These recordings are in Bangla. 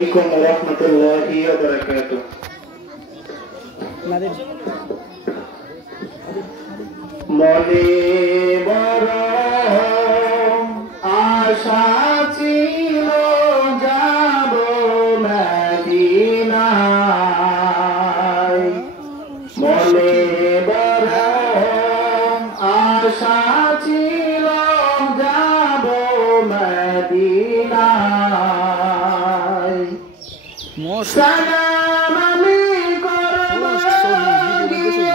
عليكم ورحمة الله وبركاته মনে বড় আশা ছিল যাব মদিনায় মনে বড় আশা ছিল যাব মদিনায় সালাম আমি করব গিয়ে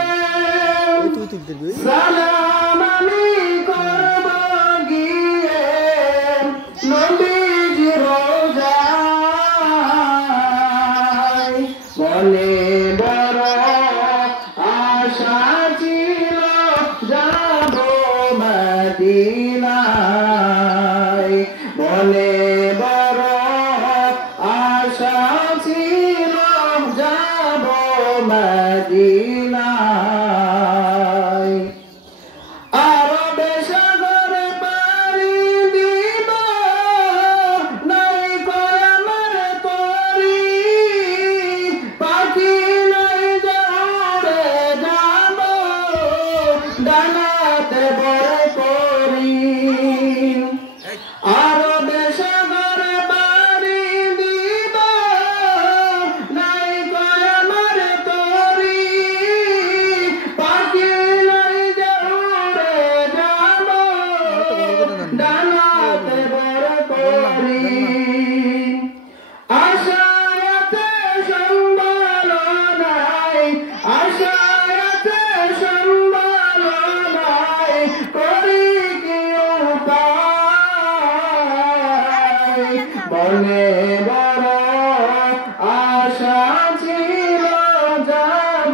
সালাম আমি করব গিয়ে নবীজির রওজায় মনে বড় আশা ছিল যাব মদিনায় মনে বড় আশা ছিল যাব মদিনায় আরবে সাগরে পাড়ি দিব নাই কয় আমার তরি পাখি নাই যাওরে যাব ডানাতে বড় করি আরবে সাগরে পাড়ি দিব নাই কয় আমার তরি পাখি নাই যাওরে যাব ডানাতে বড় করি আশায়াতে সম্বল নাই আশায়াতে সম্বল নাই করি কি উপায় মনে বড় আশা ছিল যাব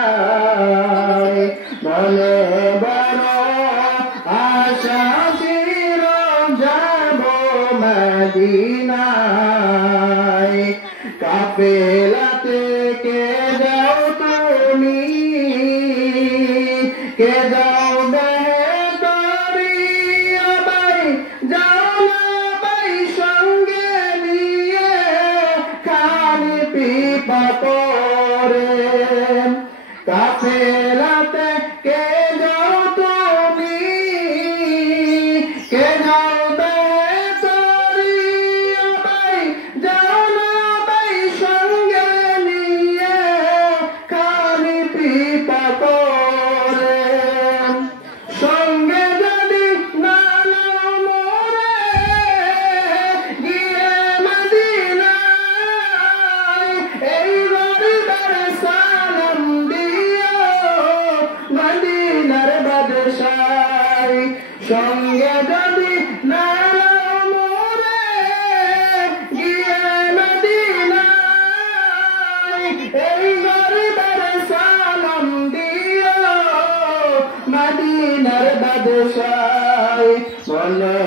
মদিনায় মনে বড় আশা ছিল যাব মদিনায় কাফেলাতে কে যাও তুমি কে যাও বেহতরি ভাই যাও না ভাই সঙ্গে নিয়ে খালি পিপা করে কাফেলাতে কে যাও তুমি কে যাও বেহতরি ভাই যাও না ভাই সঙ্গে নিয়ে খালি পিপা করে সঙ্গে যদি না নাও মোরে গিয়ে মদিনায় এই গরিবের সালাম দিও মদিনার বাদশাহ সঙ্গে যদি না নাও মোরে গিয়ে মদিনায় এই গরিবের সালাম দিও মদিনার বাদশাহ মনে